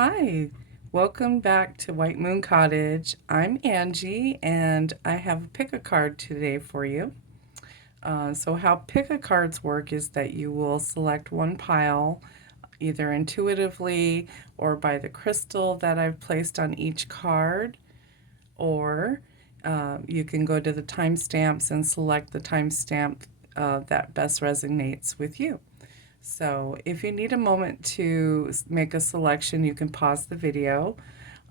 Hi, welcome back to White Moon Cottage. I'm Angie and I have a pick a card today for you. So how pick a cards work is that you will select one pile either intuitively or by the crystal that I've placed on each card, or you can go to the timestamps and select the timestamp that best resonates with you. So if you need a moment to make a selection, you can pause the video.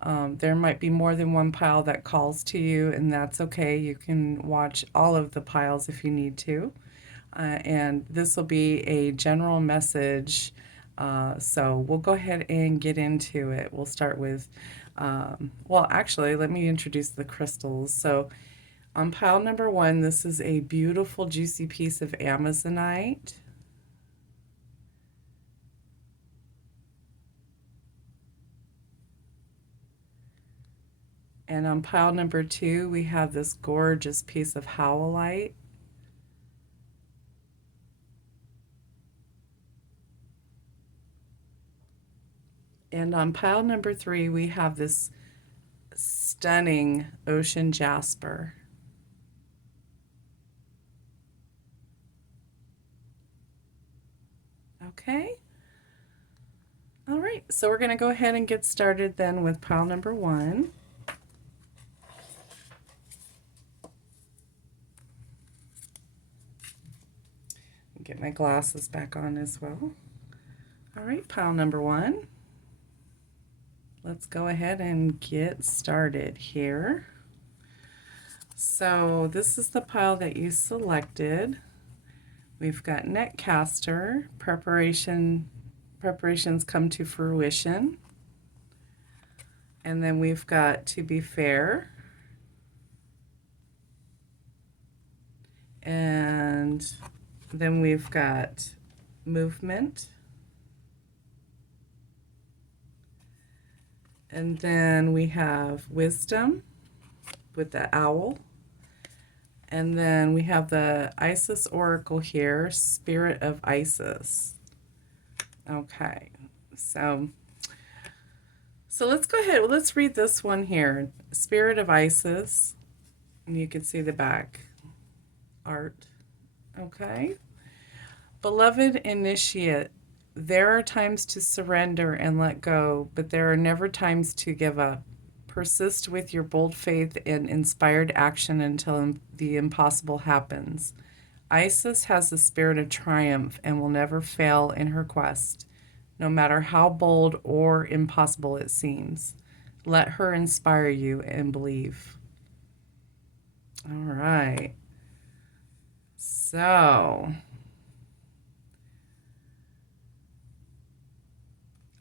There might be more than one pile that calls to you, and that's okay. You can watch all of the piles if you need to. And this will be a general message. So we'll go ahead and get into it. We'll start with, well, actually, let me introduce the crystals. So on pile number one, this is a beautiful, juicy piece of Amazonite. And on pile number two, we have this gorgeous piece of howlite. And on pile number three, we have this stunning ocean jasper. Okay. All right, so we're going to go ahead and get started then with pile number one. Get my glasses back on as well. All right, pile number one. Let's go ahead and get started here. So this is the pile that you selected. We've got netcaster, preparations come to fruition. And then we've got to be fair. And then we've got movement. And then we have wisdom with the owl. And then we have the Isis Oracle here, Spirit of Isis. Okay, so let's go ahead. Well, let's read this one here. Spirit of Isis. And you can see the back art. Okay. Beloved initiate, there are times to surrender and let go, but there are never times to give up. Persist with your bold faith and inspired action until the impossible happens. Isis has the spirit of triumph and will never fail in her quest, no matter how bold or impossible it seems. Let her inspire you and believe. All right. So,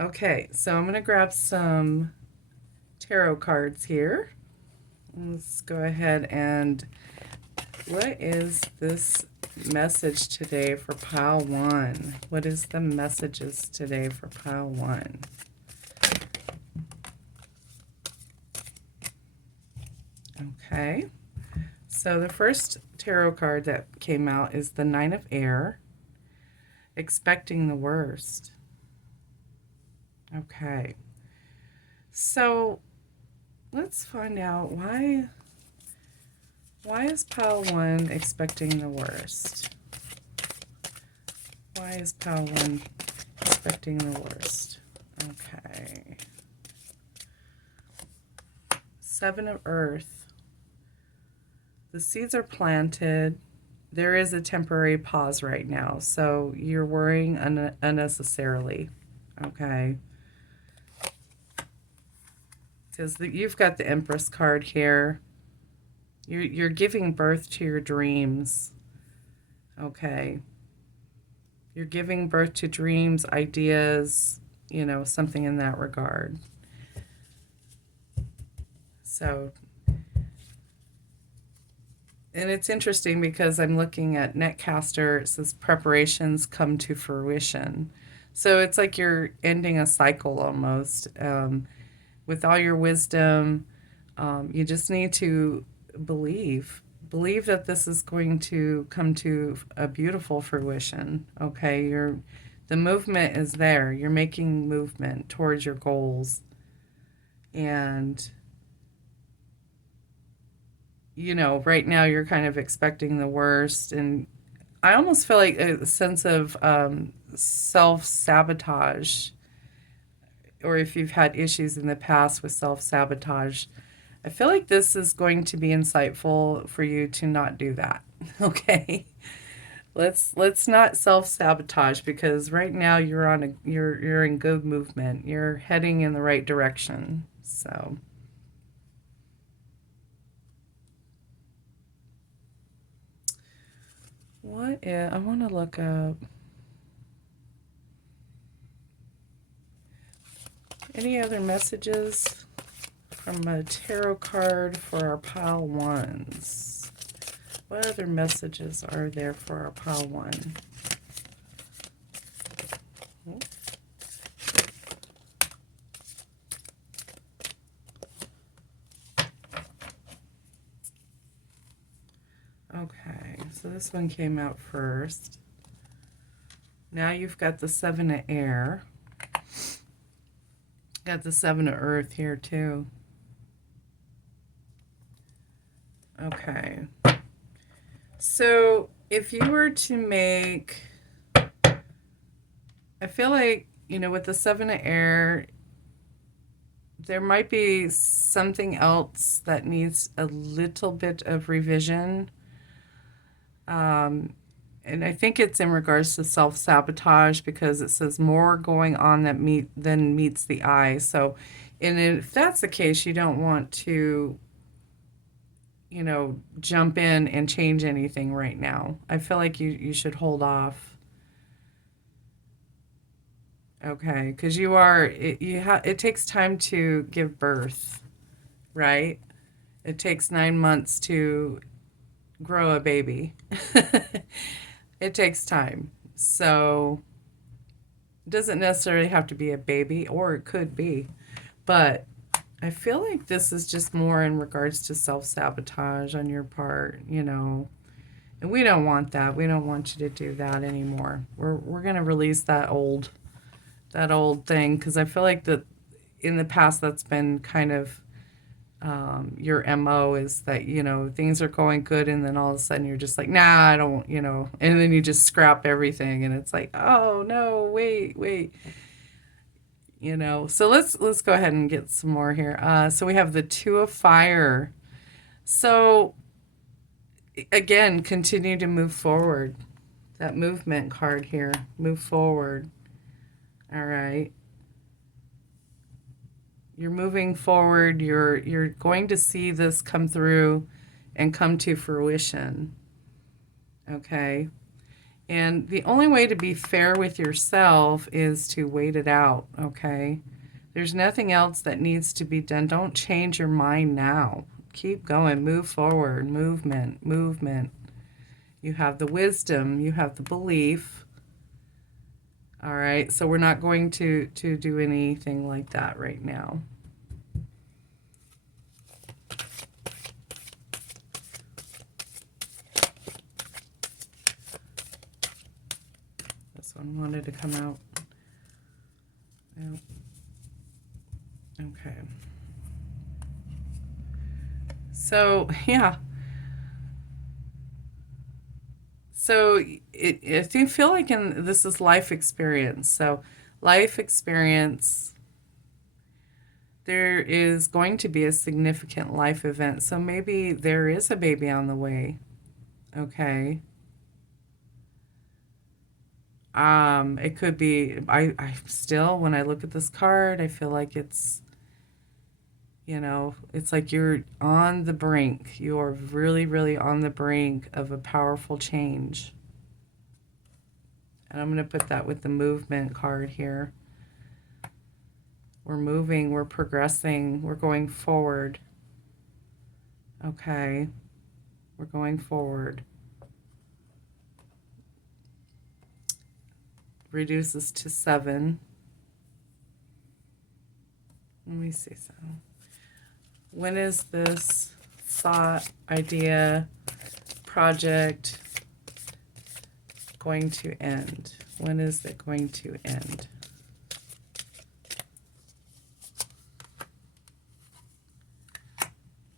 okay, so I'm going to grab some tarot cards here. Let's go ahead and, what is this message today for pile one? What is the messages today for pile one? Okay, so the first tarot card that came out is the Nine of Air, expecting the worst. Okay, so let's find out why is pile one expecting the worst? Why is pile one expecting the worst? Okay. Seven of Earth. The seeds are planted. There is a temporary pause right now, so you're worrying unnecessarily. Okay. Because you've got the Empress card here. You're giving birth to your dreams. Okay. You're giving birth to dreams, ideas, something in that regard. So, and it's interesting because I'm looking at netcaster. It says preparations come to fruition. So it's like you're ending a cycle almost. With all your wisdom, you just need to believe that this is going to come to a beautiful fruition. Okay, The movement is there. You're making movement towards your goals. And, you know, right now you're kind of expecting the worst. And I almost feel like a sense of self-sabotage, or if you've had issues in the past with self-sabotage, I feel like this is going to be insightful for you to not do that. Okay? Let's not self-sabotage, because right now you're in good movement. You're heading in the right direction. So, I want to look up any other messages from a tarot card for our pile ones. What other messages are there for our pile one? Okay, so this one came out first. Now you've got the Seven of Air. Got the Seven of Earth here too. Okay. So if you were to make, I feel like, you know, with the Seven of Air, there might be something else that needs a little bit of revision. And I think it's in regards to self-sabotage, because it says more going on than meets the eye. So, and if that's the case, you don't want to, you know, jump in and change anything right now. I feel like you should hold off. Okay, because it takes time to give birth, right? It takes 9 months to grow a baby. It takes time. So it doesn't necessarily have to be a baby, or it could be. But I feel like this is just more in regards to self-sabotage on your part, you know. And we don't want that. We don't want you to do that anymore. We're going to release that old thing, because I feel like that in the past that's been kind of your MO, is that, you know, things are going good, and then all of a sudden you're just like, nah, I don't, you know, and then you just scrap everything, and it's like, oh no, wait, you know. So let's go ahead and get some more here. So we have the Two of Fire. So again, continue to move forward. That movement card here, move forward. All right. You're moving forward. You're going to see this come through and come to fruition. Okay? And the only way to be fair with yourself is to wait it out, okay? There's nothing else that needs to be done. Don't change your mind now. Keep going. Move forward. Movement. You have the wisdom. You have the belief. All right, so we're not going to do anything like that right now. This one wanted to come out. Yeah. Okay. So, yeah. So if you feel like this is life experience. So life experience, there is going to be a significant life event. So maybe there is a baby on the way. Okay. It could be, I still, when I look at this card, I feel like it's, you know, it's like you're on the brink. You are really, really on the brink of a powerful change. And I'm going to put that with the movement card here. We're moving, we're progressing, we're going forward. Okay. We're going forward. Reduces to 7. Let me see some. When is this thought, idea, project going to end? When is it going to end?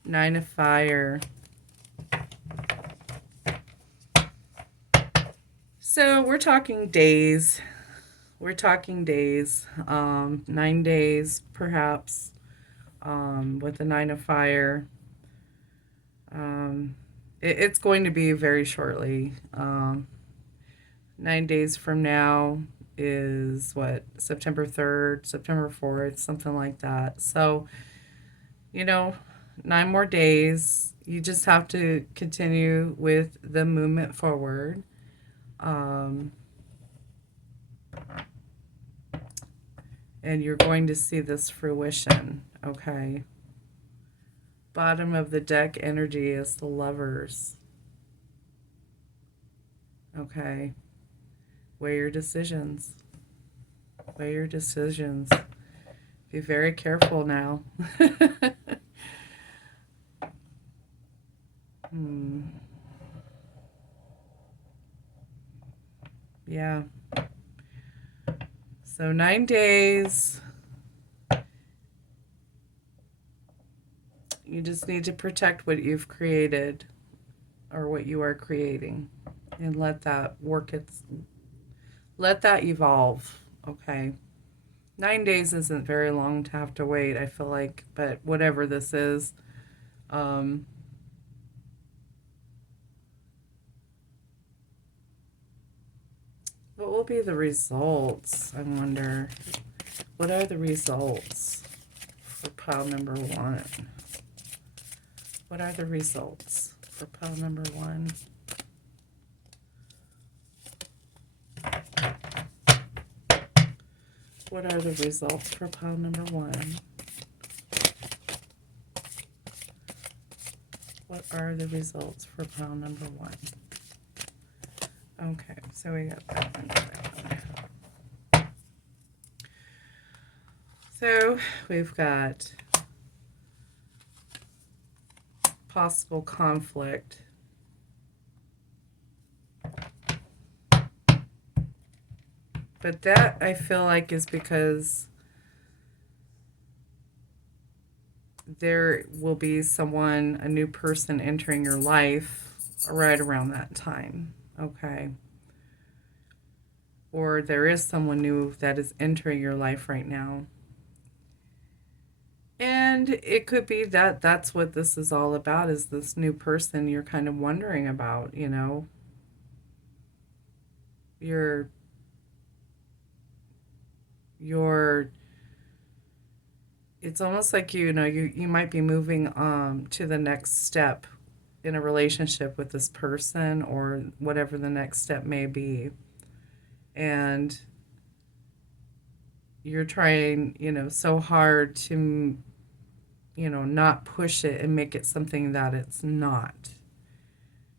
Nine of Fire. So we're talking days. We're talking days. 9 days, perhaps, with the Nine of Fire. It's going to be very shortly. 9 days from now is what? September 3rd, September 4th, something like that. So, 9 more days. You just have to continue with the movement forward. And you're going to see this fruition, okay? Bottom of the deck energy is the Lovers. Okay. Weigh your decisions. Weigh your decisions. Be very careful now. Yeah. So 9 days. You just need to protect what you've created or what you are creating and let that let that evolve. Okay. 9 days isn't very long to have to wait, I feel like, but whatever this is, what will be the results? I wonder. What are the results for pile number 1? What are the results for pile number 1? What are the results for pile number 1? What are the results for pile number 1? Okay, so we got that one. So we've got possible conflict. But that, I feel like, is because there will be someone, a new person entering your life right around that time, okay? Or there is someone new that is entering your life right now. And it could be that that's what this is all about, is this new person you're kind of wondering about, You're it's almost like you might be moving to the next step in a relationship with this person or whatever the next step may be, and you're trying so hard to not push it and make it something that it's not.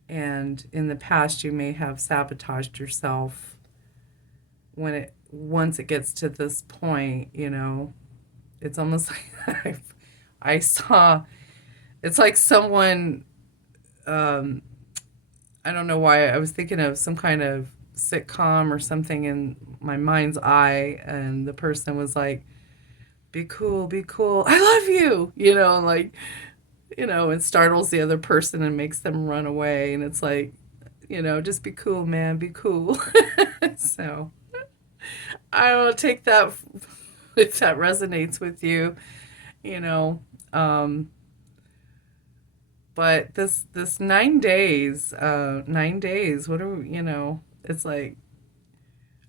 And in the past you may have sabotaged yourself once it gets to this point. It's almost like I saw, it's like someone, I don't know why, I was thinking of some kind of sitcom or something in my mind's eye, and the person was like, be cool, I love you, like, and startles the other person and makes them run away. And it's like, just be cool, man, be cool. So I don't take that if that resonates with you, you know. But this 9 days, 9 days, what are we, it's like,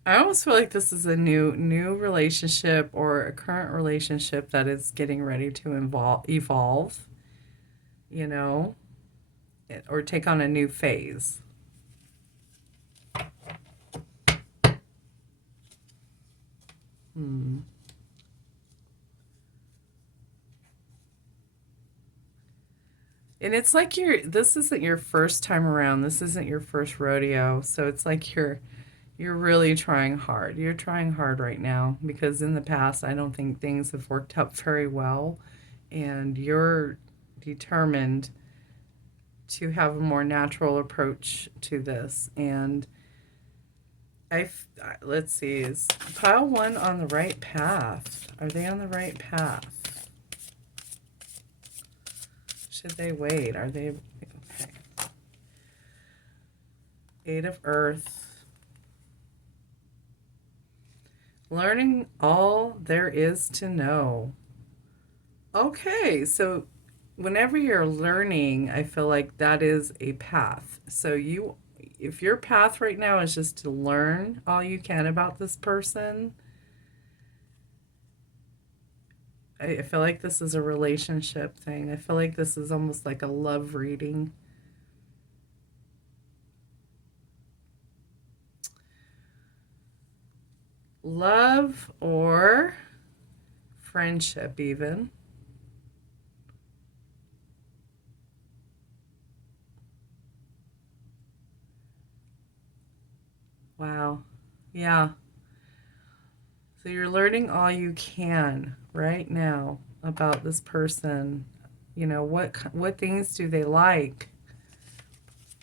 I almost feel like this is a new relationship or a current relationship that is getting ready to evolve, you know, or take on a new phase. Hmm. And it's like this isn't your first time around. This isn't your first rodeo. So it's like you're really trying hard. You're trying hard right now because in the past I don't think things have worked out very well, and you're determined to have a more natural approach to this. And Let's see, is pile one on the right path? Are they on the right path? Should they wait? Are they okay? Eight of Earth. Learning all there is to know. Okay, so whenever you're learning, I feel like that is a path. So if your path right now is just to learn all you can about this person, I feel like this is a relationship thing. I feel like this is almost like a love reading. Love or friendship, even. Wow. Yeah. So you're learning all you can right now about this person. You know, what things do they like?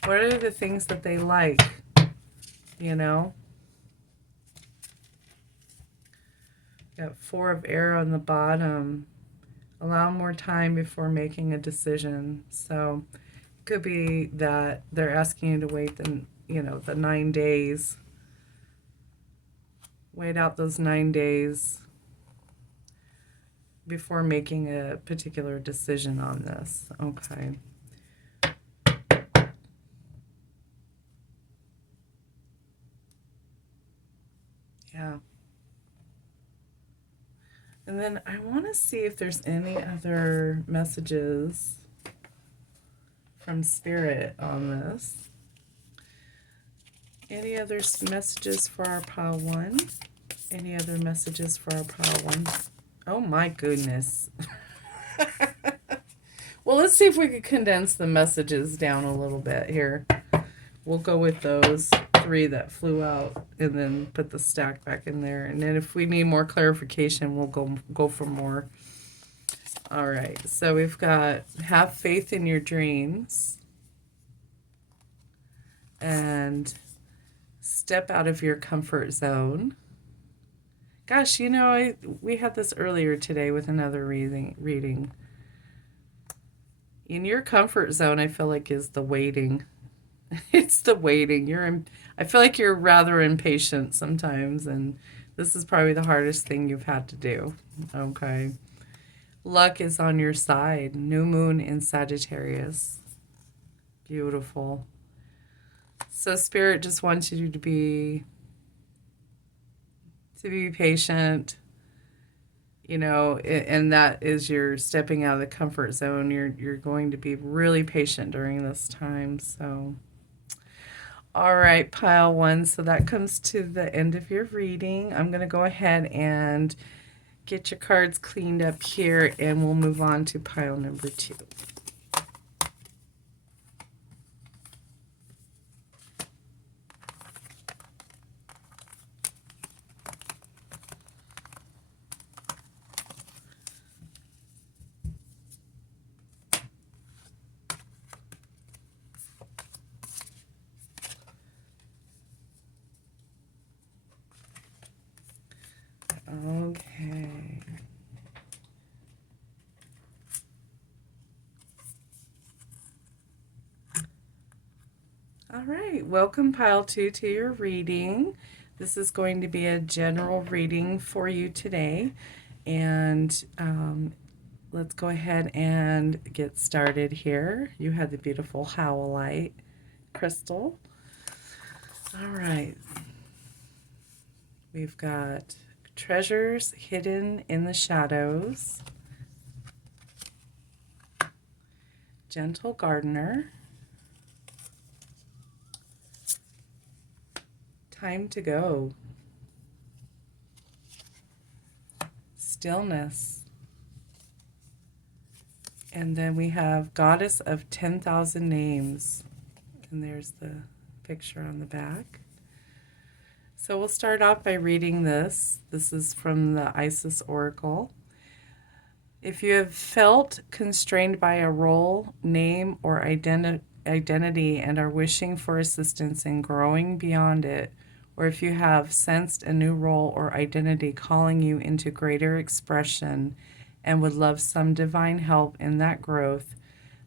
What are the things that they like? You know? Got Four of Air on the bottom. Allow more time before making a decision. So it could be that they're asking you to wait the 9 days. Wait out those 9 days before making a particular decision on this. Okay. Yeah. And then I want to see if there's any other messages from Spirit on this. Any other messages for our pile one? Any other messages for our pile one? Oh my goodness. Well, let's see if we could condense the messages down a little bit here. We'll go with those three that flew out and then put the stack back in there. And then if we need more clarification, we'll go for more. All right. So we've got have faith in your dreams and step out of your comfort zone. Gosh, we had this earlier today with another reading. In your comfort zone, I feel like is the waiting. It's the waiting. I feel like you're rather impatient sometimes, and this is probably the hardest thing you've had to do. Okay. Luck is on your side. New moon in Sagittarius. Beautiful. So Spirit just wants you to be patient, and that is you're stepping out of the comfort zone. You're going to be really patient during this time. So all right, pile one. So that comes to the end of your reading. I'm going to go ahead and get your cards cleaned up here, and we'll move on to pile number two. Okay. All right, welcome pile two to your reading. This is going to be a general reading for you today, and let's go ahead and get started here. You have the beautiful howlite crystal. All right, we've got treasures hidden in the shadows, gentle gardener, time to go, stillness, and then we have goddess of 10,000 names, and there's the picture on the back. So we'll start off by reading this. This is from the Isis Oracle. If you have felt constrained by a role, name, or identity and are wishing for assistance in growing beyond it, or if you have sensed a new role or identity calling you into greater expression and would love some divine help in that growth,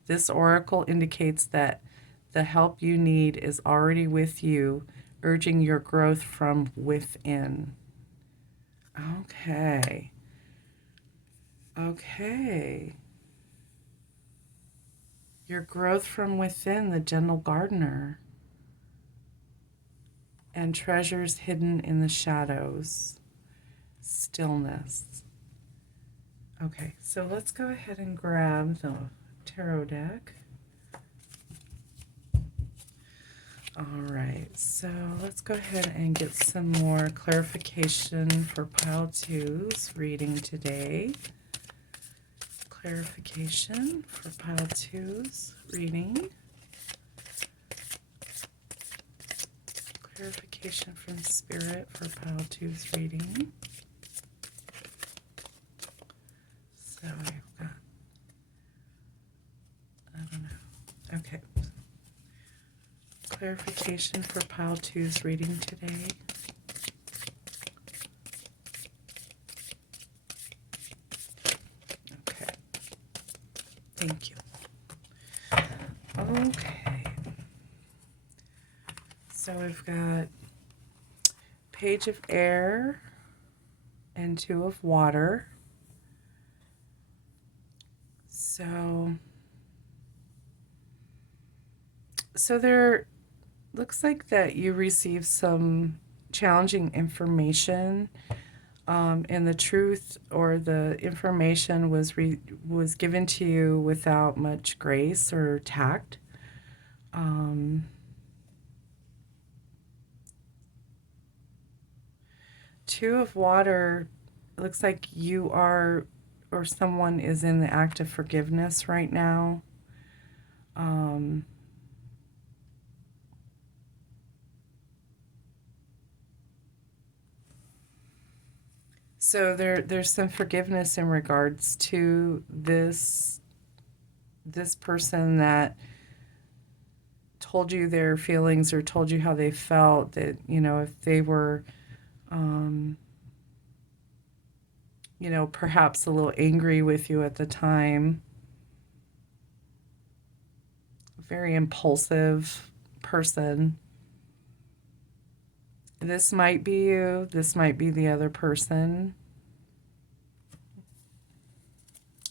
this oracle indicates that the help you need is already with you, urging your growth from within. Okay. Okay. Your growth from within, the gentle gardener, and treasures hidden in the shadows, stillness. Okay, so let's go ahead and grab the tarot deck. All right, so let's go ahead and get some more clarification for Pile 2's reading today. Clarification for Pile 2's reading. Clarification from Spirit for Pile 2's reading. So we've got, I don't know. Okay. Clarification for Pile 2's reading today. Okay. Thank you. Okay. So we've got Page of Air and Two of Water. So there looks like that you received some challenging information, and the truth or the information was given to you without much grace or tact. Two of Water, looks like you are, or someone is in the act of forgiveness right now. So there's some forgiveness in regards to this person that told you their feelings or told you how they felt, that, you know, if they were, you know, perhaps a little angry with you at the time. A very impulsive person. This might be you. This might be the other person.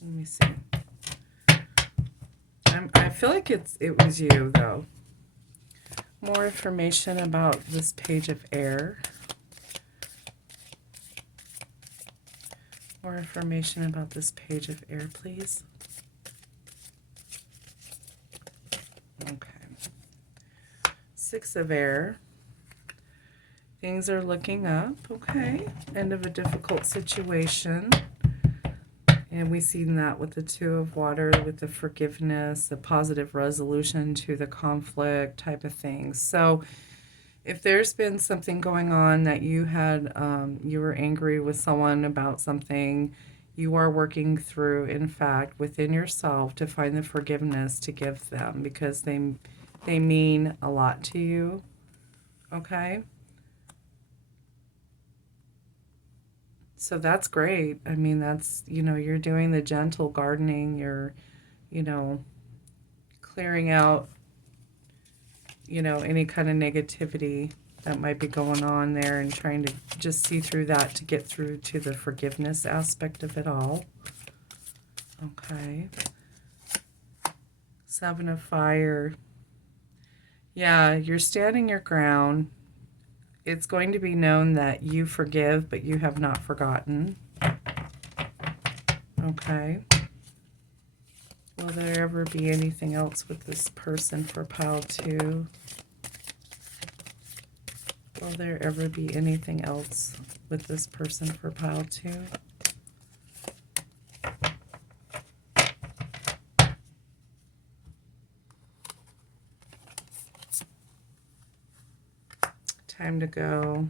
Let me see. I feel like it was you, though. More information about this Page of Air. More information about this Page of Air, please. Okay. Six of Air. Things are looking up. Okay. End of a difficult situation. And we've seen that with the Two of Water, with the forgiveness, the positive resolution to the conflict type of things. So if there's been something going on that you had, you were angry with someone about something, you are working through, in fact, within yourself to find the forgiveness to give them, because they mean a lot to you. Okay? So that's great. I mean, that's, you know, you're doing the gentle gardening, you're, you know, clearing out, you know, any kind of negativity that might be going on there and trying to just see through that to get through to the forgiveness aspect of it all. Okay. Seven of Fire. Yeah, you're standing your ground. It's going to be known that you forgive, but you have not forgotten. Okay. Will there ever be anything else with this person for Pile 2? Will there ever be anything else with this person for Pile 2? Time to go.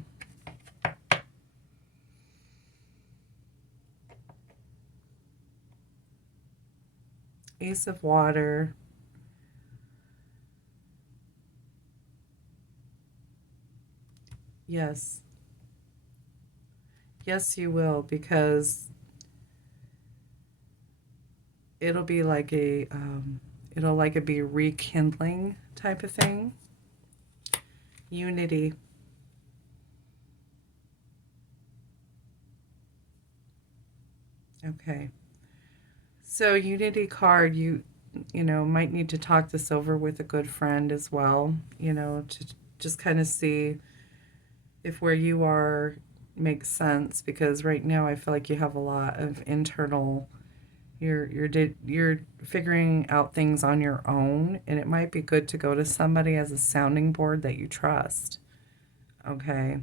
Ace of Water. Yes. Yes, you will, because it'll be like it'll like it be rekindling type of thing. Unity. Okay. So Unity card, you know, might need to talk this over with a good friend as well, you know, to just kind of see if where you are makes sense, because right now I feel like you have a lot of internal, you're figuring out things on your own, and it might be good to go to somebody as a sounding board that you trust. Okay.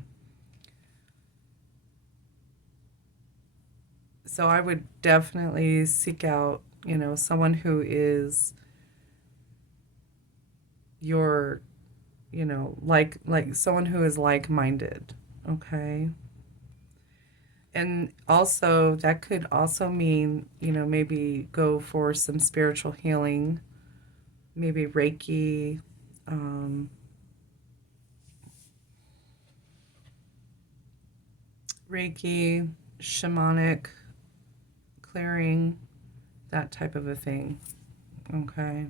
So I would definitely seek out, you know, someone who is your, you know, like someone who is like-minded. Okay. And also that could also mean, you know, maybe go for some spiritual healing, maybe Reiki, um, Reiki, shamanic clearing, that type of a thing. Okay.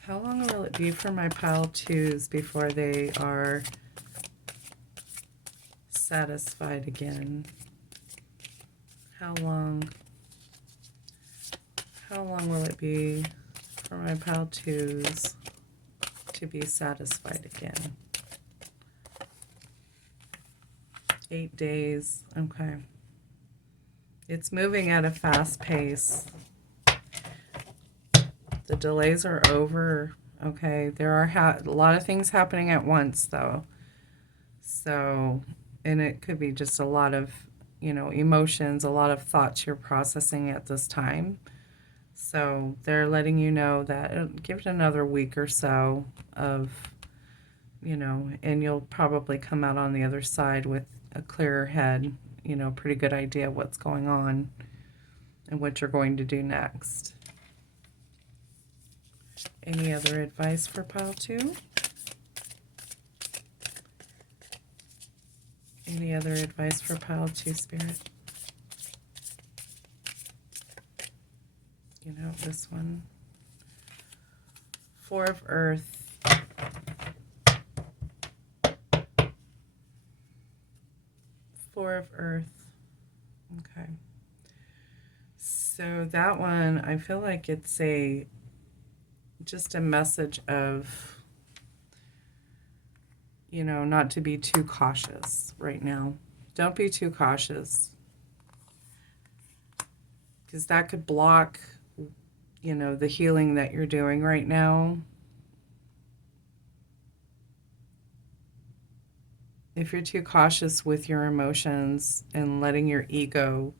How long will it be for my pile twos before they are satisfied again? How long? How long will it be for my pile twos to be satisfied again? 8 days. Okay. It's moving at a fast pace. The delays are over. Okay. There are a lot of things happening at once, though. So, and it could be just a lot of, you know, emotions, a lot of thoughts you're processing at this time. So they're letting you know that give it another week or so of, you know, and you'll probably come out on the other side with a clearer head, you know, pretty good idea of what's going on and what you're going to do next. Any other advice for pile two? Any other advice for pile two, Spirit? You know, this one. Four of Earth. Four of Earth. Okay. So that one, I feel like it's just a message of, you know, not to be too cautious right now. Don't be too cautious, because that could block, you know, the healing that you're doing right now. If you're too cautious with your emotions and letting your ego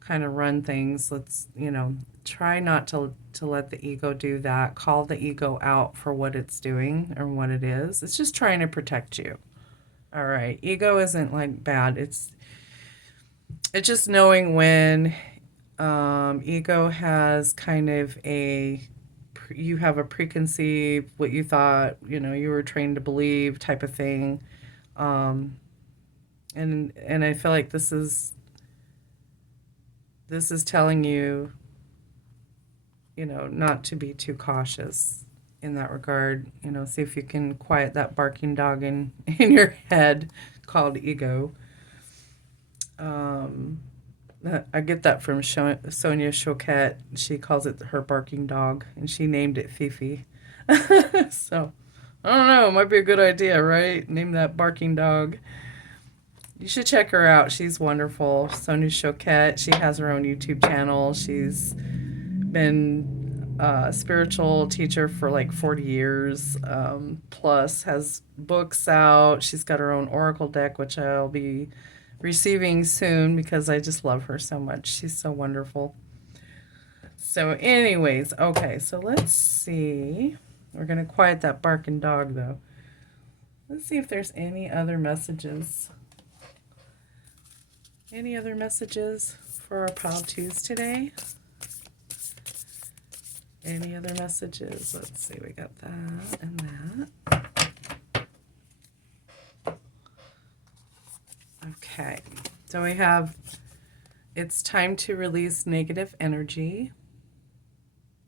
kind of run things, let's, you know, try not to let the ego do that. Call the ego out for what it's doing or what it is. It's just trying to protect you. All right. Ego isn't like bad. It's just knowing when ego has kind of you have a preconceived what you thought, you know, you were trained to believe type of thing. Um, and I feel like this is telling you, you know, not to be too cautious in that regard. You know, see if you can quiet that barking dog in your head called ego. Um, I get that from Sonia Choquette. She calls it her barking dog, and she named it Fifi. So, I don't know. It might be a good idea, right? Name that barking dog. You should check her out. She's wonderful. Sonia Choquette. She has her own YouTube channel. She's been a spiritual teacher for like 40 years, plus has books out. She's got her own oracle deck, which I'll be receiving soon because I just love her so much. She's so wonderful. So anyways, okay, so let's see. We're going to quiet that barking dog, though. Let's see if there's any other messages. Any other messages for our pile twos today? Any other messages? Let's see, we got that and that. Okay, so we have, it's time to release negative energy.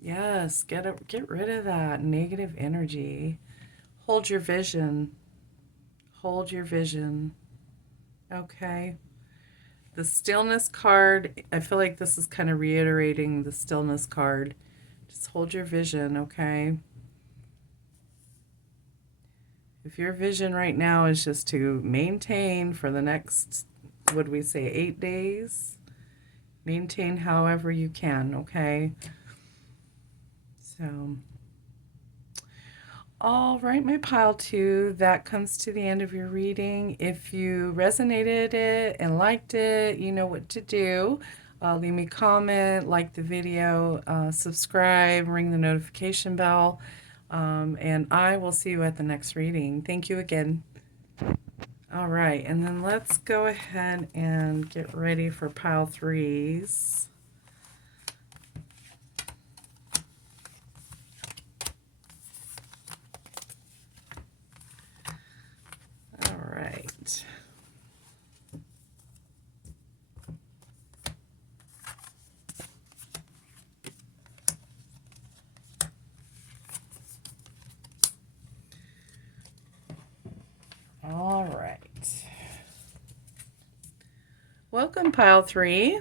Yes, get rid of that negative energy. Hold your vision. Hold your vision. Okay. The stillness card, I feel like this is kind of reiterating the stillness card. Just hold your vision, okay? If your vision right now is just to maintain for the next, what do we say, 8 days? Maintain however you can, okay? So, all right, my pile two, that comes to the end of your reading. If you resonated it and liked it, you know what to do. Leave me a comment, like the video, subscribe, ring the notification bell, and I will see you at the next reading. Thank you again. All right, and then let's go ahead and get ready for pile threes. All right. All right. Welcome, pile three.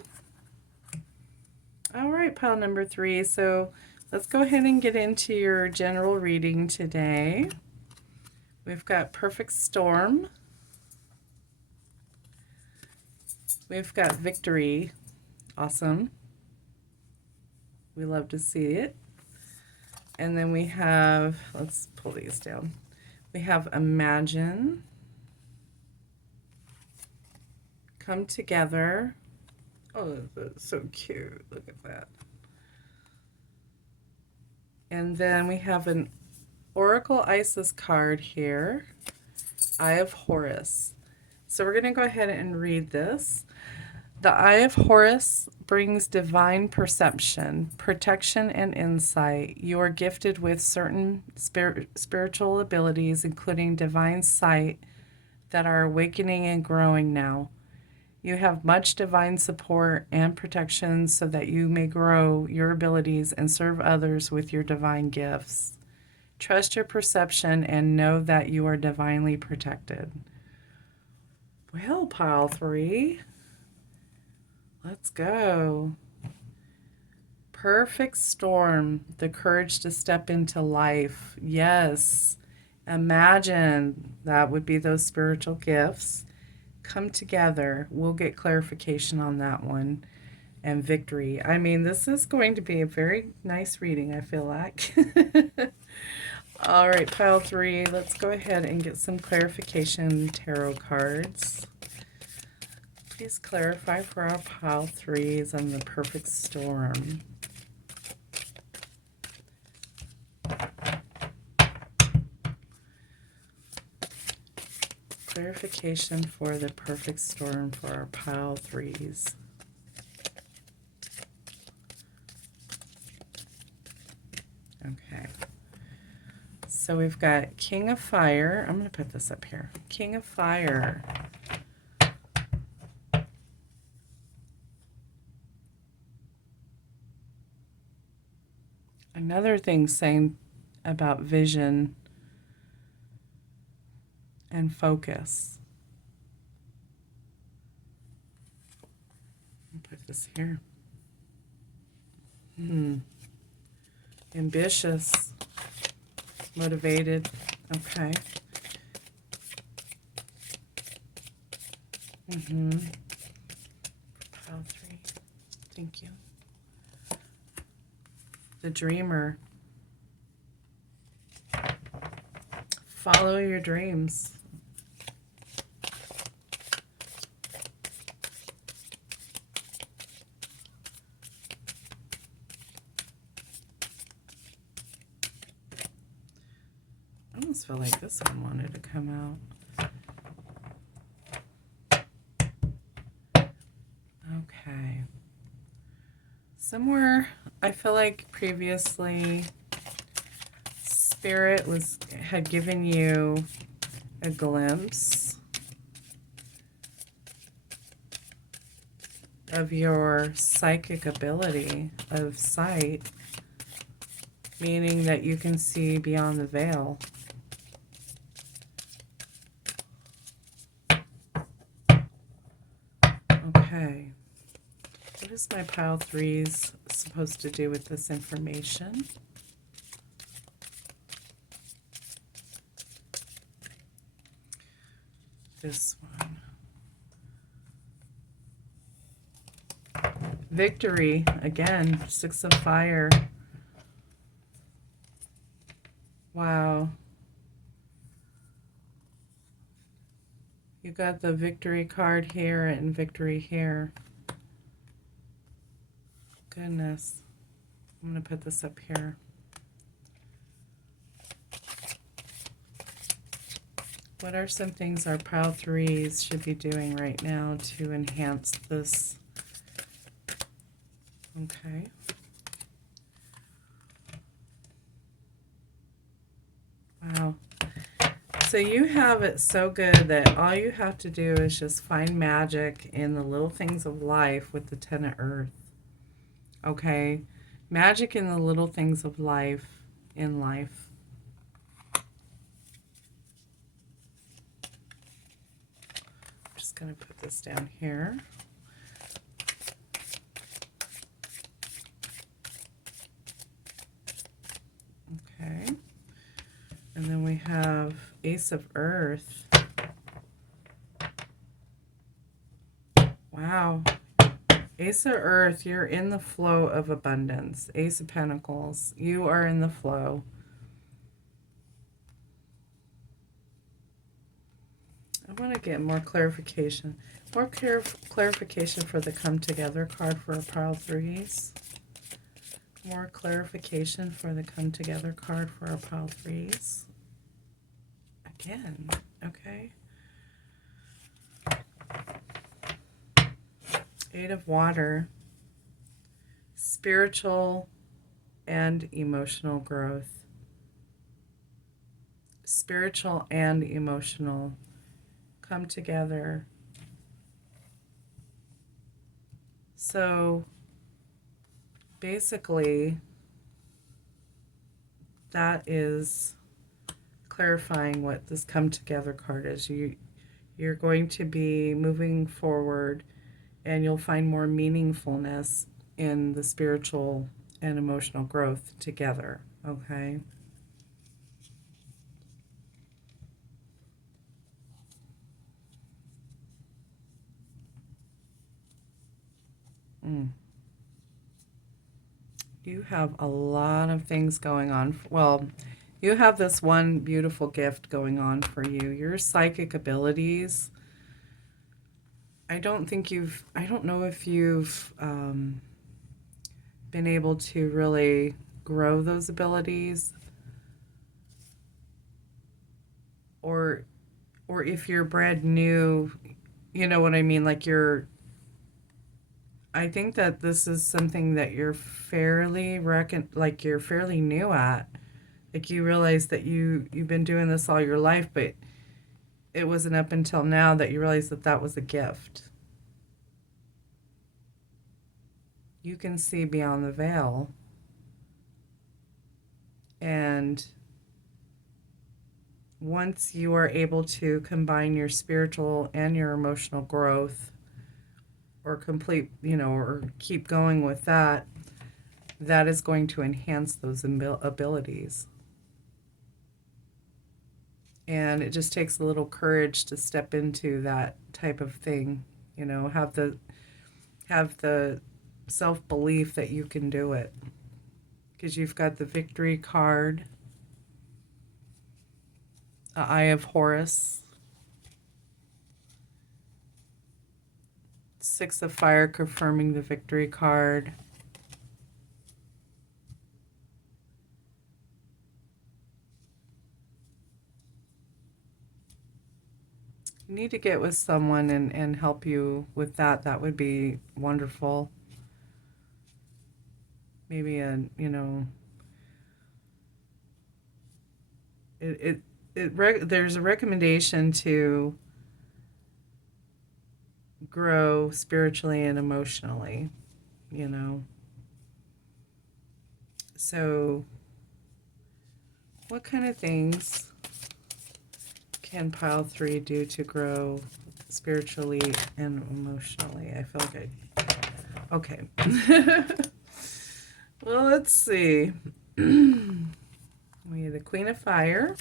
All right, pile number three. So let's go ahead and get into your general reading today. We've got Perfect Storm. We've got Victory. Awesome. We love to see it. And then we have, let's pull these down. We have Imagine. Come Together. Oh, that's so cute. Look at that. And then we have an Oracle Isis card here. Eye of Horus. So we're going to go ahead and read this. The Eye of Horus brings divine perception, protection, and insight. You are gifted with certain spiritual abilities, including divine sight, that are awakening and growing now. You have much divine support and protection so that you may grow your abilities and serve others with your divine gifts. Trust your perception and know that you are divinely protected. Well, pile three, let's go. Perfect Storm, the courage to step into life. Yes, imagine, that would be those spiritual gifts. Come Together. We'll get clarification on that one. And Victory. I mean, this is going to be a very nice reading, I feel like. All right, pile three. Let's go ahead and get some clarification tarot cards. Please clarify for our pile threes on the Perfect Storm. Clarification for the Perfect Storm for our pile threes. Okay. So we've got King of Fire. I'm going to put this up here. King of Fire. Another thing saying about vision and focus. I'll put this here. Ambitious, motivated. Okay. Pile three. Thank you. The Dreamer. Follow your dreams. I almost feel like this one wanted to come out. Okay. Somewhere, I feel like previously Spirit had given you a glimpse of your psychic ability of sight, meaning that you can see beyond the veil. Okay. What is my pile 3s supposed to do with this information? This one. Victory, again, 6 of fire. Wow. You got the victory card here and victory here. Goodness. I'm going to put this up here. What are some things our pile 3s should be doing right now to enhance this? Okay. Wow. So you have it so good that all you have to do is just find magic in the little things of life with the 10 of Earth. Okay? Magic in the little things of life in life. I'm just going to put this down here. Okay. And then we have Ace of Earth. Wow. Ace of Earth, you're in the flow of abundance. Ace of Pentacles, you are in the flow. I want to get more clarification. More clarification for the Come Together card for our pile 3s. More clarification for the Come Together card for our pile 3s. Again, okay. 8 of Water. Spiritual and emotional growth. Spiritual and emotional come together. So basically, that is clarifying what this Come Together card is. You're going to be moving forward and you'll find more meaningfulness in the spiritual and emotional growth together, okay? You have a lot of things going on. Well, you have this one beautiful gift going on for you. Your psychic abilities. I don't know if you've been able to really grow those abilities, or if you're brand new, you know what I mean? I think that this is something that you're fairly you're fairly new at. Like you realize that you've been doing this all your life, but it wasn't up until now that you realized that that was a gift. You can see beyond the veil. And once you are able to combine your spiritual and your emotional growth, or complete, or keep going with that, that is going to enhance those abilities. And it just takes a little courage to step into that type of thing, have the self-belief that you can do it. Because you've got the Victory card, the Eye of Horus, 6 of Fire confirming the Victory card. You need to get with someone and help you with that. That would be wonderful. Maybe there's a recommendation to grow spiritually and emotionally, So, what kind of things can pile 3 do to grow spiritually and emotionally? I feel like okay. Well, let's see. We have the Queen of Fire.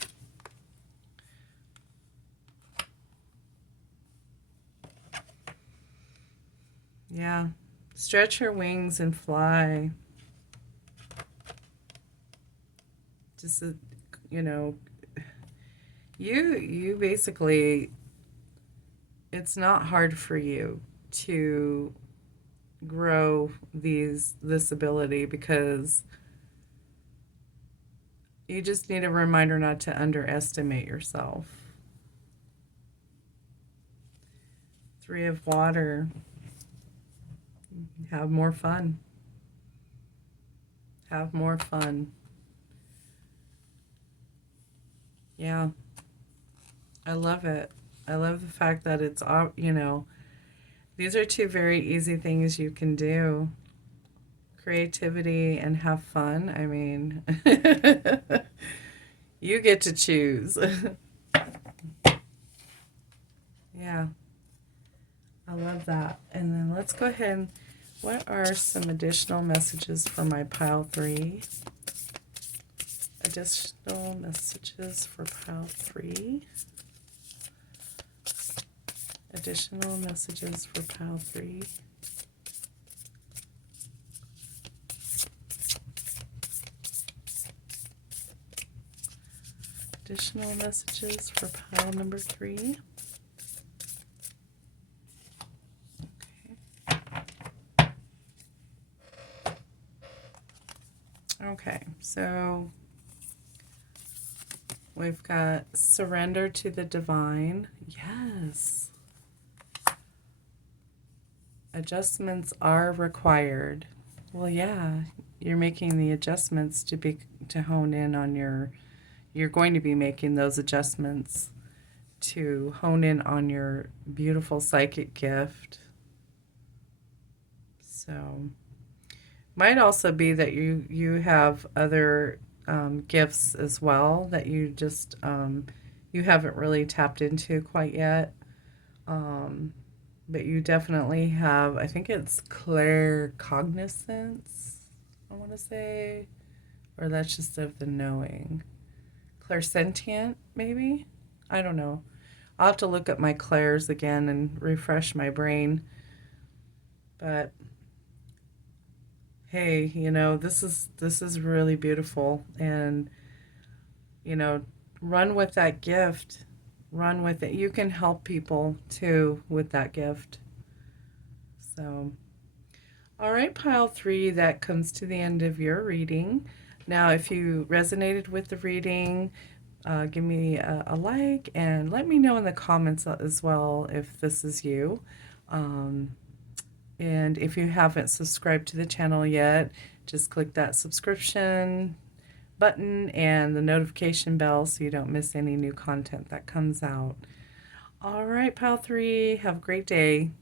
Yeah. Stretch your wings and fly. Just, you basically, it's not hard for you to grow this ability, because you just need a reminder not to underestimate yourself. 3 of Water. Have more fun. Have more fun. Yeah. I love it. I love the fact that it's, these are 2 very easy things you can do. Creativity and have fun. I mean, you get to choose. Yeah. I love that. And then let's go ahead and, what are some additional messages for my pile 3? Additional messages for pile 3. Additional messages for pile 3. Additional messages for pile number 3. Okay, so we've got surrender to the divine. Yes. Adjustments are required. Well, yeah, you're making the adjustments to hone in on you're going to be making those adjustments to hone in on your beautiful psychic gift. So, might also be that you have other gifts as well that you just you haven't really tapped into quite yet. But you definitely have, I think it's claircognizance, I want to say, or that's just of the knowing. Clairsentient, maybe? I don't know. I'll have to look at my clairs again and refresh my brain. But hey, this is really beautiful, and you know, run with that gift. Run with it. You can help people too with that gift. So, all right, pile 3, that comes to the end of your reading. Now, if you resonated with the reading, give me a like and let me know in the comments as well if this is you. And if you haven't subscribed to the channel yet, just click that subscription button and the notification bell so you don't miss any new content that comes out. All right, pile 3, have a great day.